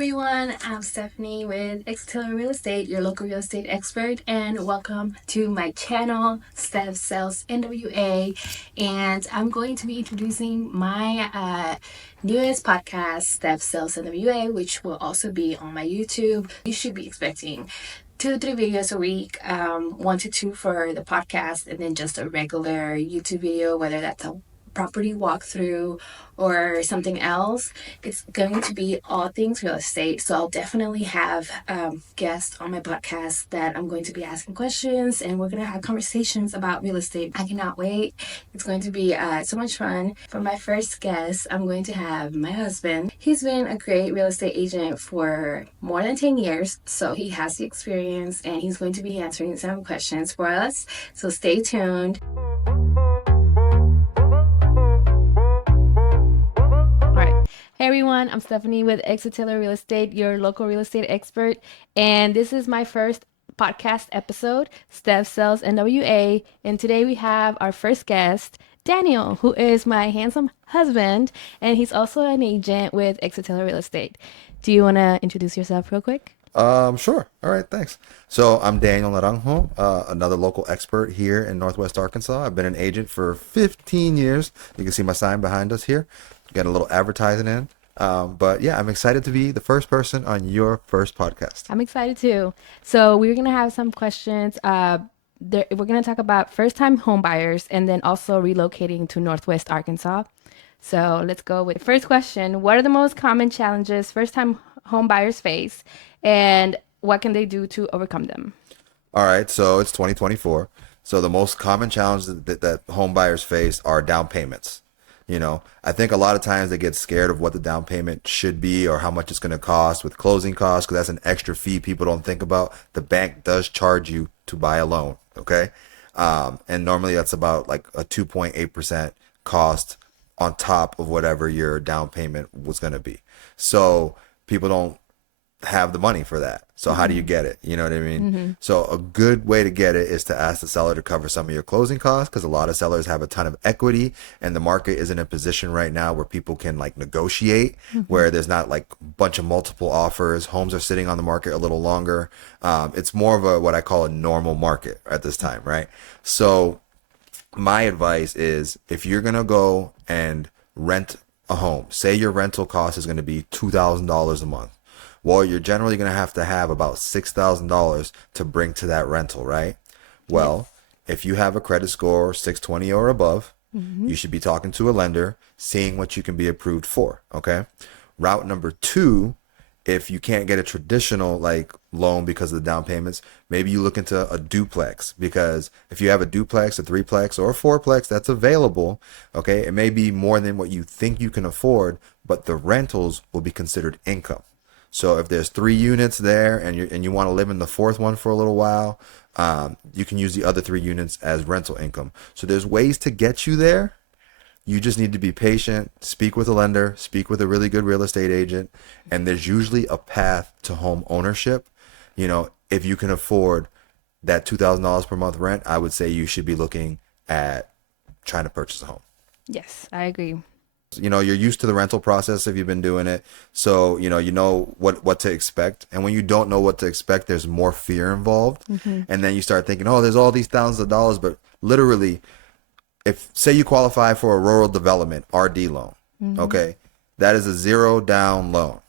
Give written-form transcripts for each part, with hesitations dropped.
everyone, I'm Stefany with Exeter Real Estate, your local real estate expert, and welcome to my channel, Steph Sells NWA. And I'm going to be introducing my newest podcast, Steph Sells NWA, which will also be on my YouTube. You should be expecting 2 to 3 videos a week, 1 to 2 for the podcast, and then just a regular YouTube video, whether that's a property walkthrough or something else. It's going to be all things real estate, so I'll definitely have guests on my podcast that I'm going to be asking questions, and we're going to have conversations about real estate. I cannot wait. It's going to be so much fun. For my first guest, I'm going to have my husband. He's been a great real estate agent for more than 10 years, so he has the experience, and he's going to be answering some questions for us, so stay tuned. Hey everyone, I'm Stefany with Exeter Real Estate, your local real estate expert, and this is my first podcast episode, Steph Sells NWA, and today we have our first guest, Daniel, who is my handsome husband, and he's also an agent with Exeter Real Estate. Do you want to introduce yourself real quick? Sure. All right, thanks. So I'm Daniel Naranjo, another local expert here in Northwest Arkansas. I've been an agent for 15 years. You can see my sign behind us here. Got a little advertising in. But yeah, I'm excited to be the first person on your first podcast. I'm excited too. So we're going to have some questions. We're going to talk about first-time home buyers and then also relocating to Northwest Arkansas. So let's go with the first question. What are the most common challenges first-time home buyers face, and what can they do to overcome them? All right, so it's 2024. So the most common challenges that home buyers face are down payments. You know, I think a lot of times they get scared of what the down payment should be or how much it's going to cost with closing costs, because that's an extra fee people don't think about. The bank does charge you to buy a loan, okay? And normally that's about like a 2.8% cost on top of whatever your down payment was going to be. So people don't have the money for that. So how do you get it? You know what I mean? Mm-hmm. So a good way to get it is to ask the seller to cover some of your closing costs, because a lot of sellers have a ton of equity and the market is in a position right now where people can like negotiate, where there's not like a bunch of multiple offers. Homes are sitting on the market a little longer. It's more of a what I call a normal market at this time, right? So my advice is, if you're going to go and rent a home, say your rental cost is going to be $2,000 a month. Well, you're generally going to have about $6,000 to bring to that rental, right? Well, if you have a credit score 620 or above, you should be talking to a lender, seeing what you can be approved for, okay? Route number 2, if you can't get a traditional like loan because of the down payments, maybe you look into a duplex, because if you have a duplex, a threeplex, or a fourplex that's available, okay, it may be more than what you think you can afford, but the rentals will be considered income. So if there's 3 units there and you want to live in the 4th one for a little while, you can use the other 3 units as rental income. So there's ways to get you there. You just need to be patient, speak with a lender, speak with a really good real estate agent, and there's usually a path to home ownership. You know, if you can afford that $2,000 per month rent, I would say you should be looking at trying to purchase a home. Yes, I agree. You know, you're used to the rental process if you've been doing it. So, you know what to expect. And when you don't know what to expect, there's more fear involved. And then you start thinking, oh, there's all these thousands of dollars. But literally, if say you qualify for a rural development RD loan, okay, that is a 0 down loan.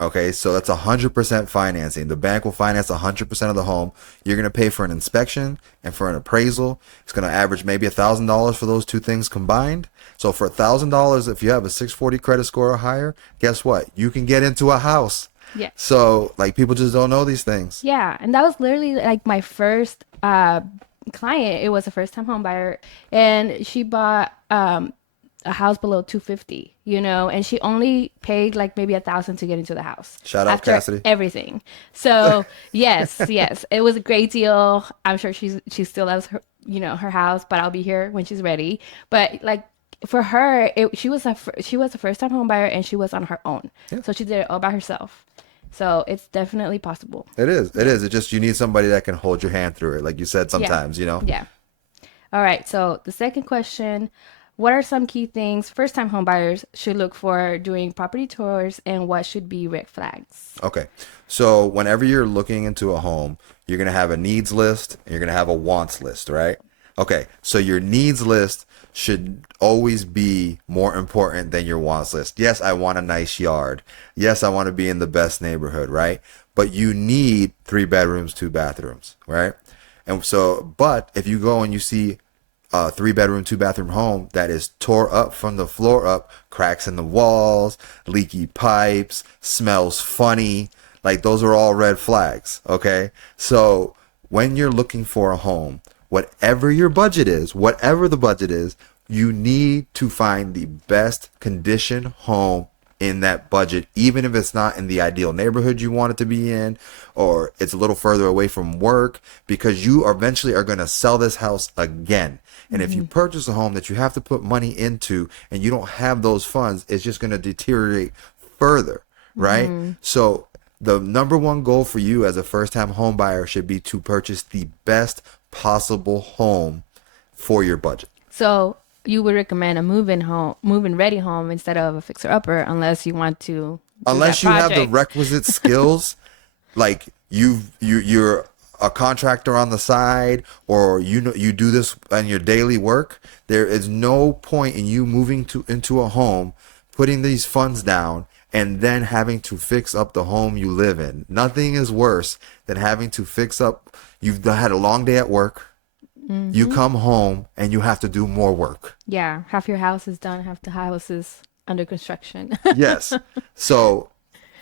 Okay, so that's 100% financing. The bank will finance 100% of the home. You're going to pay for an inspection and for an appraisal. It's going to average maybe $1,000 for those 2 things combined. So for $1,000, if you have a 640 credit score or higher, guess what? You can get into a house. Yeah. So like people just don't know these things. Yeah, and that was literally like my first client. It was a first-time home buyer, and she bought a house below 250, you know, and she only paid like maybe $1,000 to get into the house. Shout out Cassidy. Everything. So yes, it was a great deal. I'm sure she still loves her, you know, her house, but I'll be here when she's ready. But like for her, she was a first-time home buyer, and she was on her own. Yeah. So she did it all by herself. So it's definitely possible. It is. It's just you need somebody that can hold your hand through it, like you said sometimes, you know? Yeah. All right. So the second question, what are some key things first-time homebuyers should look for during property tours, and what should be red flags? Okay. So whenever you're looking into a home, you're going to have a needs list and you're going to have a wants list, right? Okay. So your needs list should always be more important than your wants list. Yes, I want a nice yard. Yes, I want to be in the best neighborhood, right? But you need 3 bedrooms, 2 bathrooms, right? And so, but if you go and you see a 3 bedroom, 2 bathroom home that is tore up from the floor up, cracks in the walls, leaky pipes, smells funny. Like those are all red flags. Okay. So when you're looking for a home, whatever your budget is, whatever the budget is, you need to find the best condition home in that budget, even if it's not in the ideal neighborhood you want it to be in, or it's a little further away from work, because you eventually are going to sell this house again. And if you purchase a home that you have to put money into and you don't have those funds, it's just going to deteriorate further, right? So the number one goal for you as a first-time home buyer should be to purchase the best possible home for your budget. So you would recommend a move-in ready home instead of a fixer-upper, unless you want to do that Unless you have the project. requisite skills, like you're a contractor on the side, or you know you do this on your daily work, there is no point in you moving to into a home, putting these funds down, and then having to fix up the home you live in. Nothing is worse than having to fix up. You've had a long day at work. You come home and you have to do more work. Yeah, half your house is done, half the house is under construction. Yes. So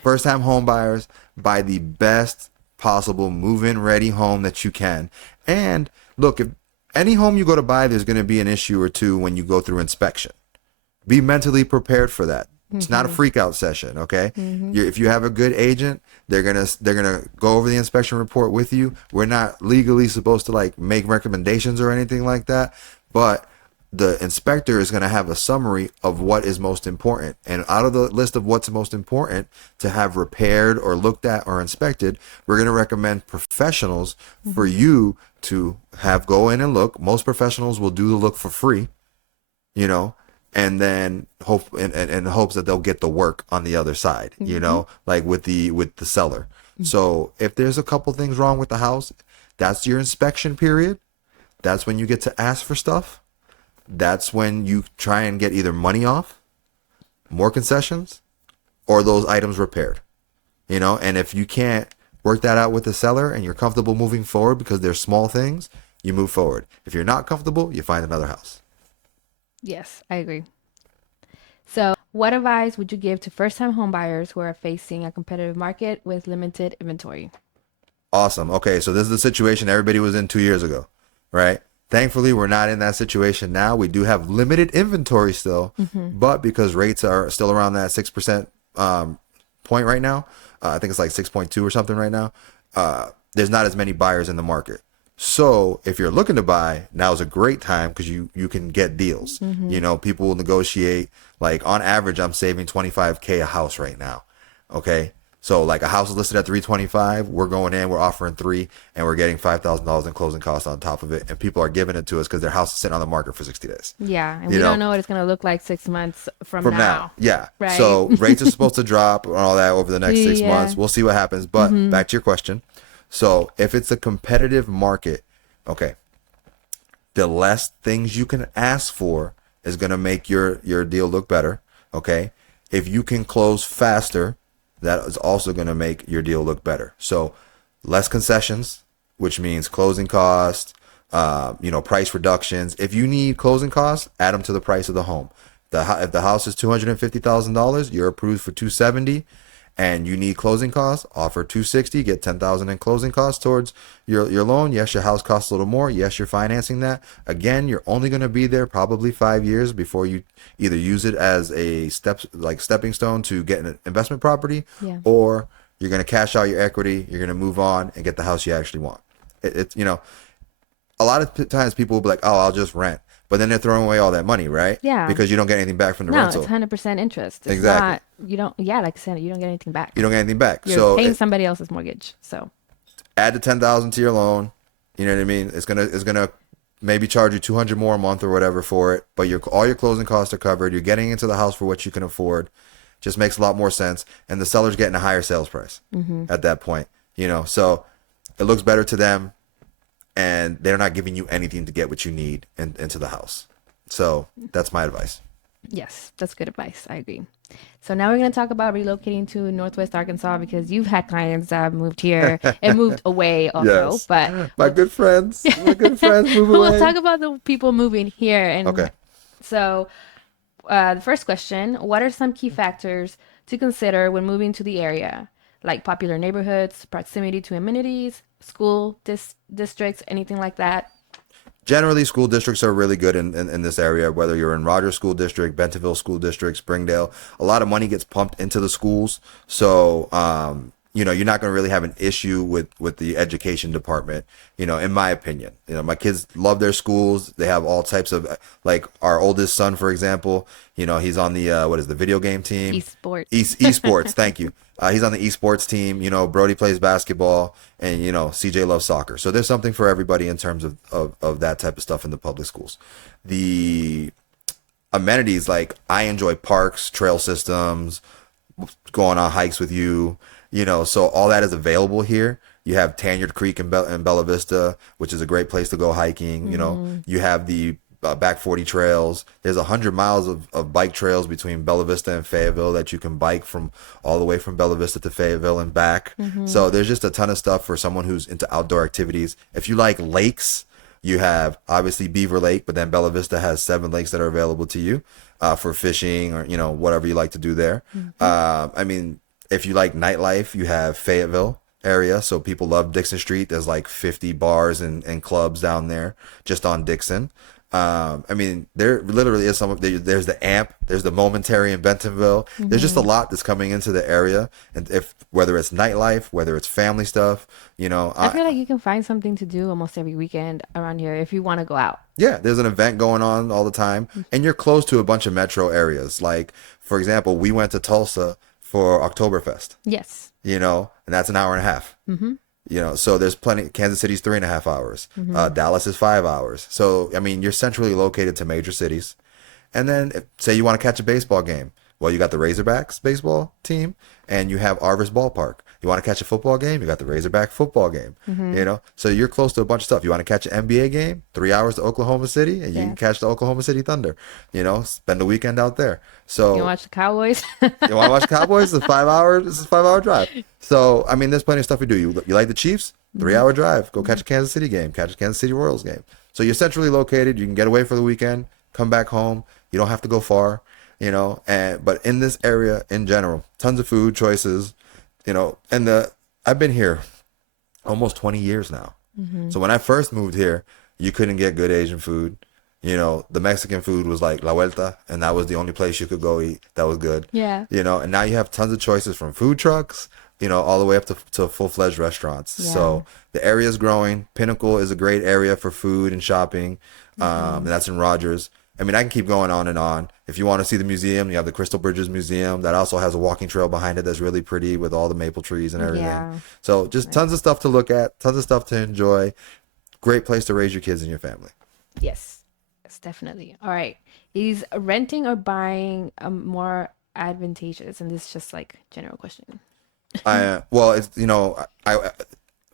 first time home buyers, buy the best possible move-in ready home that you can. And look, if any home you go to buy, there's going to be an issue or two when you go through inspection. Be mentally prepared for that. It's not a freak out session, okay? If you have a good agent, they're gonna go over the inspection report with you. We're not legally supposed to like make recommendations or anything like that, but the inspector is going to have a summary of what is most important. And out of the list of what's most important to have repaired or looked at or inspected, we're going to recommend professionals for you to have go in and look. Most professionals will do the look for free, you know, and then hope in hopes that they'll get the work on the other side, you know, like with the seller. So if there's a couple things wrong with the house, that's your inspection period. That's when you get to ask for stuff. That's when you try and get either money off, more concessions, or those items repaired, you know. And if you can't work that out with the seller and you're comfortable moving forward because they're small things, you move forward. If you're not comfortable, you find another house. Yes, I agree. So, what advice would you give to first-time homebuyers who are facing a competitive market with limited inventory? Awesome. Okay, so this is the situation everybody was in 2 years ago, right? Thankfully, we're not in that situation now. We do have limited inventory still, but because rates are still around that 6% point right now, I think it's like 6.2 or something right now, there's not as many buyers in the market. So if you're looking to buy, now is a great time because you can get deals. You know, people will negotiate. Like on average, I'm saving 25K a house right now. Okay. So like a house is listed at 325, we're going in, we're offering 3, and we're getting $5,000 in closing costs on top of it. And people are giving it to us because their house is sitting on the market for 60 days. Yeah, and You we know? don't know what it's going to look like 6 months from From now. yeah. Right. So rates are supposed to drop and all that over the next 6 months. We'll see what happens. But back to your question. So if it's a competitive market, okay, the less things you can ask for is going to make your deal look better. Okay. If you can close faster, that is also going to make your deal look better. So less concessions, which means closing costs, price reductions. If you need closing costs, add them to the price of the home. If the house is $250,000, you're approved for $270,000, and you need closing costs, offer $260,000, get $10,000 in closing costs towards your loan. Yes, your house costs a little more. Yes, you're financing that. Again, you're only going to be there probably 5 years before you either use it as a stepping stone to get an investment property, or you're going to cash out your equity. You're going to move on and get the house you actually want. It's a lot of times people will be like, oh, I'll just rent. But then they're throwing away all that money, right? Yeah. Because you don't get anything back from the rental. No, it's 100% interest. It's Exactly. not, you don't, yeah, like I said, you don't get anything back. You don't get anything back. You're paying somebody else's mortgage. So add the $10,000 to your loan. You know what I mean? It's gonna maybe charge you 200 more a month or whatever for it, but all your closing costs are covered. You're getting into the house for what you can afford. Just makes a lot more sense, and the seller's getting a higher sales price at that point. So it looks better to them, and they're not giving you anything to get what you need into the house. So that's my advice. Yes, that's good advice. I agree. So now we're going to talk about relocating to Northwest Arkansas because you've had clients that have moved here and moved away also. Yes, But my good friends, move we'll away. talk about the people moving here. And Okay. so the first question, what are some key factors to consider when moving to the area? Like popular neighborhoods, proximity to amenities, school districts, anything like that? Generally, school districts are really good in this area, whether you're in Rogers School District, Bentonville School District, Springdale. A lot of money gets pumped into the schools. So, you're not going to really have an issue with the education department, in my opinion. My kids love their schools. They have all types of, like our oldest son, for example, he's on the, what is the video game team? Esports. Esports, thank you. He's on the esports team. Brody plays basketball, and CJ loves soccer. So there's something for everybody in terms of that type of stuff in the public schools. The amenities, like I enjoy parks, trail systems, going on hikes with you. So all that is available here. You have Tanyard Creek in Bella Vista, which is a great place to go hiking. You have the back 40 trails. There's 100 miles of bike trails between Bella Vista and Fayetteville that you can bike from all the way from Bella Vista to Fayetteville and back. So there's just a ton of stuff for someone who's into outdoor activities. If you like lakes, you have obviously Beaver Lake, but then Bella Vista has 7 lakes that are available to you for fishing or whatever you like to do there. If you like nightlife, you have Fayetteville area. So people love Dixon Street. There's like 50 bars and clubs down there just on Dixon. There literally is there's the AMP, there's the Momentary in Bentonville. There's just a lot that's coming into the area. And whether it's nightlife, whether it's family stuff, I feel like you can find something to do almost every weekend around here if you want to go out. Yeah, there's an event going on all the time, and you're close to a bunch of metro areas. Like, for example, we went to Tulsa for Oktoberfest, Yes. and that's an hour and a half. So there's plenty. Kansas City's 3.5 hours. Dallas is 5 hours. So, you're centrally located to major cities. And then say you want to catch a baseball game. Well, you got the Razorbacks baseball team and you have Arvis Ballpark. You want to catch a football game? You got the Razorback football game, So you're close to a bunch of stuff. You want to catch an NBA game? 3 hours to Oklahoma City and you can catch the Oklahoma City Thunder, spend the weekend out there. So you watch the Cowboys? you want to watch the Cowboys? It's a 5 hour, this is a 5 hour drive. So, there's plenty of stuff you do. You like the Chiefs? 3 hour drive. Go catch a Kansas City game, catch a Kansas City Royals game. So you're centrally located. You can get away for the weekend, come back home. You don't have to go far, but in this area in general, tons of food choices, I've been here almost 20 years now. So when I first moved here, you couldn't get good Asian food. The Mexican food was like La Vuelta, and that was the only place you could go eat that was good. Yeah. And now you have tons of choices from food trucks, all the way up to full-fledged restaurants. Yeah. So the area is growing. Pinnacle is a great area for food and shopping. And that's in Rogers. I can keep going on and on. If you want to see the museum, you have the Crystal Bridges Museum that also has a walking trail behind it that's really pretty with all the maple trees and everything. Yeah. So just tons of stuff to look at, tons of stuff to enjoy. Great place to raise your kids and your family. Yes, definitely. All right. Is renting or buying more advantageous? And this is just like general question.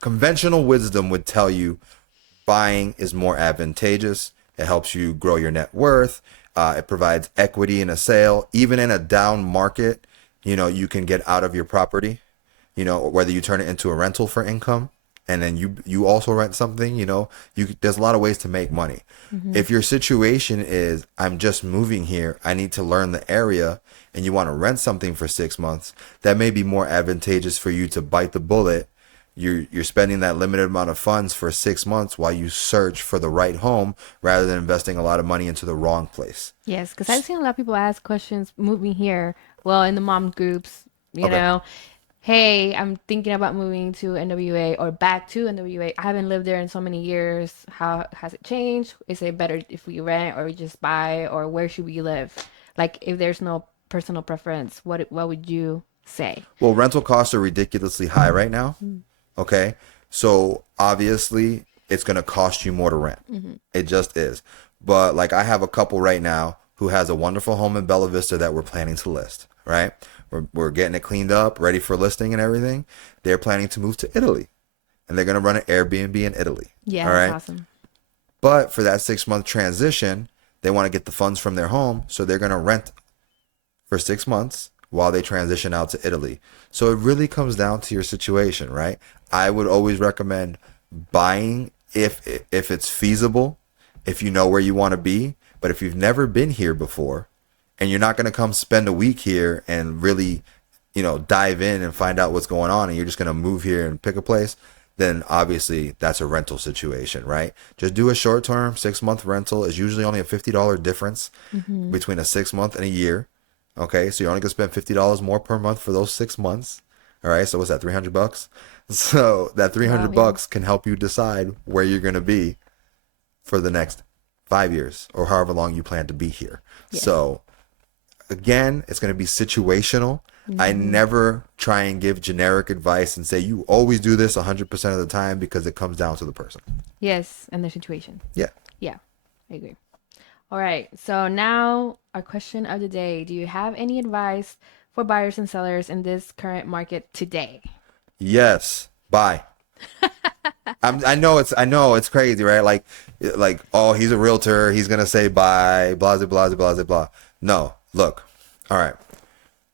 Conventional wisdom would tell you buying is more advantageous. It helps you grow your net worth. It provides equity in a sale. Even in a down market, you can get out of your property, whether you turn it into a rental for income and then you also rent something, there's a lot of ways to make money. If your situation is, I'm just moving here, I need to learn the area, and you want to rent something for 6 months, that may be more advantageous for you to bite the bullet. You're spending that limited amount of funds for 6 months while you search for the right home rather than investing a lot of money into the wrong place. Yes, because I've seen a lot of people ask questions moving here. Well, in the mom groups, hey, I'm thinking about moving to NWA or back to NWA. I haven't lived there in so many years. How has it changed? Is it better if we rent or we just buy, or where should we live? Like, if there's no personal preference, what would you say? Well, rental costs are ridiculously high right now. Okay. So obviously it's going to cost you more to rent. It just is. But like I have a couple right now who has a wonderful home in Bella Vista that we're planning to list, right? We're getting it cleaned up, ready for listing and everything. They're planning to move to Italy, and they're going to run an Airbnb in Italy. Yeah, all that's right? awesome. But for that 6-month transition, they want to get the funds from their home, so they're going to rent for 6 months while they transition out to Italy. So it really comes down to your situation, right? I would always recommend buying if it's feasible, if you know where you want to be. But if you've never been here before and you're not going to come spend a week here and really, dive in and find out what's going on, and you're just going to move here and pick a place, then obviously that's a rental situation, right? Just do a short-term 6-month rental. Is usually only a $50 difference between a 6-month and a year. Okay, so you're only gonna spend $50 more per month for those 6 months. All right, so what's that, $300? So that 300 bucks can help you decide where you're gonna be for the next 5 years or however long you plan to be here. Yes. So again, it's gonna be situational. I never try and give generic advice and say you always do this 100% of the time, because it comes down to the person. Yes, and their situation. Yeah. Yeah, I agree. All right, so now our question of the day. Do you have any advice for buyers and sellers in this current market today? Yes. Buy. I know it's crazy, right? Like, oh, he's a realtor, he's gonna say buy, blah blah blah blah blah. No, look. All right.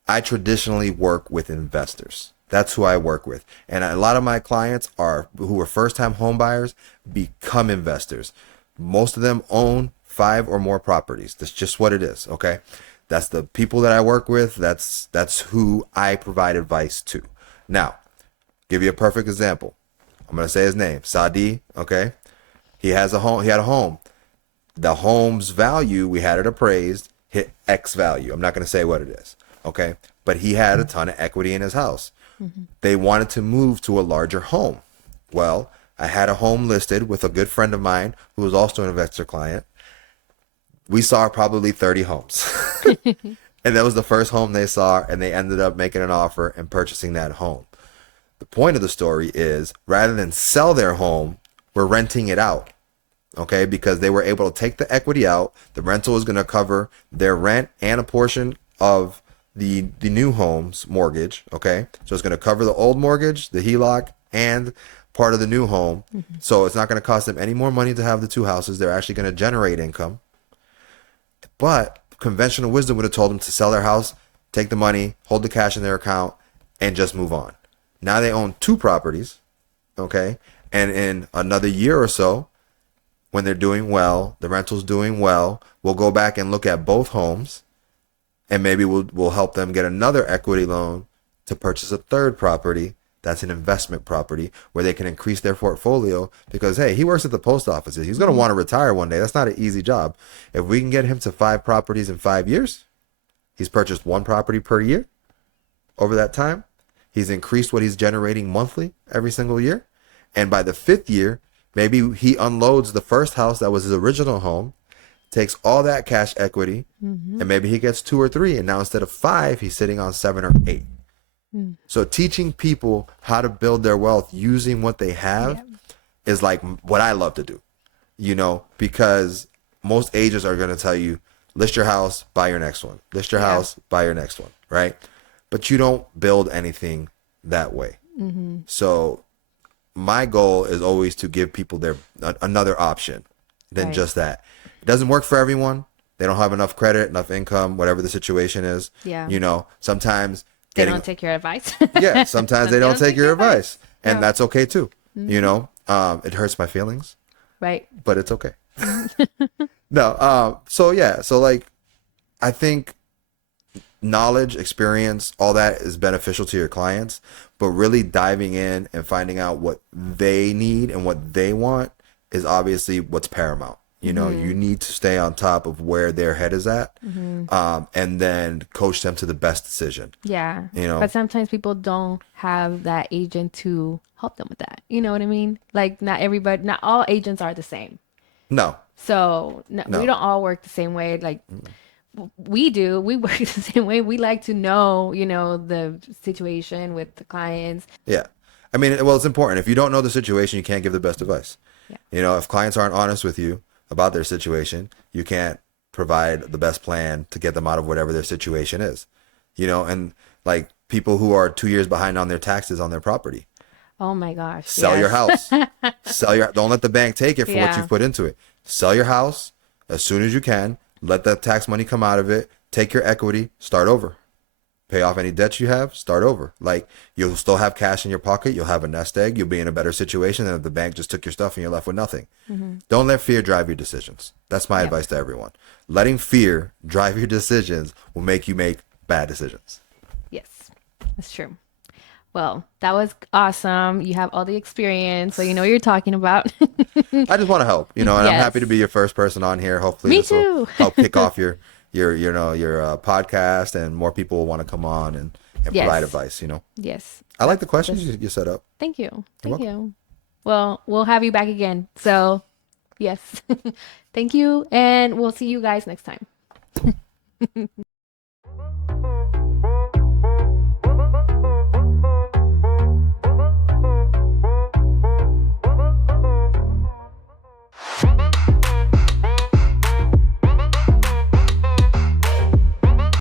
I traditionally work with investors. That's who I work with. And a lot of my clients who are first-time home buyers become investors. Most of them own 5 or more properties. That's just what it is, okay? That's the people that I work with. That's who I provide advice to. Now, give you a perfect example. I'm going to say his name, Sadi, okay? He had a home. The home's value, we had it appraised, hit X value. I'm not going to say what it is, okay? But he had a ton of equity in his house. They wanted to move to a larger home. Well, I had a home listed with a good friend of mine who was also an investor client. We saw probably 30 homes. And that was the first home they saw, and they ended up making an offer and purchasing that home. The point of the story is, rather than sell their home, we're renting it out. Okay, because they were able to take the equity out. The rental is going to cover their rent and a portion of the new home's mortgage. Okay, so it's going to cover the old mortgage, the HELOC, and part of the new home. So it's not going to cost them any more money to have the two houses. They're actually going to generate income. But conventional wisdom would have told them to sell their house, take the money, hold the cash in their account, and just move on. Now they own 2 properties, okay? And in another year or so, when they're doing well, the rental's doing well, we'll go back and look at both homes, and maybe we'll help them get another equity loan to purchase a 3rd property. That's an investment property where they can increase their portfolio, because, hey, he works at the post office. He's going to want to retire one day. That's not an easy job. If we can get him to 5 properties in 5 years, he's purchased 1 property per year over that time. He's increased what he's generating monthly every single year. And by the 5th year, maybe he unloads the first house that was his original home, takes all that cash equity, and maybe he gets 2 or 3. And now instead of 5, he's sitting on 7 or 8. So teaching people how to build their wealth using what they have is like what I love to do, because most agents are going to tell you, list your house, buy your next one. List your house, buy your next one, right? But you don't build anything that way. So my goal is always to give people another option than just that. It doesn't work for everyone. They don't have enough credit, enough income, whatever the situation is. Sometimes they don't take your advice. Sometimes they don't take your advice. And that's okay too. It hurts my feelings. Right. But it's okay. No. So like, I think knowledge, experience, all that is beneficial to your clients, but really diving in and finding out what they need and what they want is obviously what's paramount. You need to stay on top of where their head is at, and then coach them to the best decision. Yeah. But sometimes people don't have that agent to help them with that. You know what I mean? Like, not all agents are the same. No. So we don't all work the same way. Like, we work the same way. We like to know, the situation with the clients. Yeah. I mean, well, it's important. If you don't know the situation, you can't give the best advice. Yeah. You know, if clients aren't honest with you about their situation, you can't provide the best plan to get them out of whatever their situation is. You know, and like people who are 2 years behind on their taxes on their property, Oh my gosh. sell your Yes. house. Don't let the bank take it for what Yeah. you've put into it. Sell your house as soon as you can. Let the tax money come out of it. Take your equity, start over. Pay off any debts you have, start over. Like, you'll still have cash in your pocket, you'll have a nest egg, you'll be in a better situation than if the bank just took your stuff and you're left with nothing. Don't let fear drive your decisions. That's my Yep. advice to everyone. Letting fear drive your decisions will make you make bad decisions. Yes. That's true. Well, that was awesome. You have all the experience, so you know what you're talking about. I just want to help, you know, and I'm happy to Yes. be your first person on here. Hopefully Me this will too. help kick off your podcast, and more people will want to come on and provide Yes. advice, you know. Yes. I like the questions you set up. Thank you. Thank welcome. you. Well, we'll have you back again. So, yes. Thank you, and we'll see you guys next time.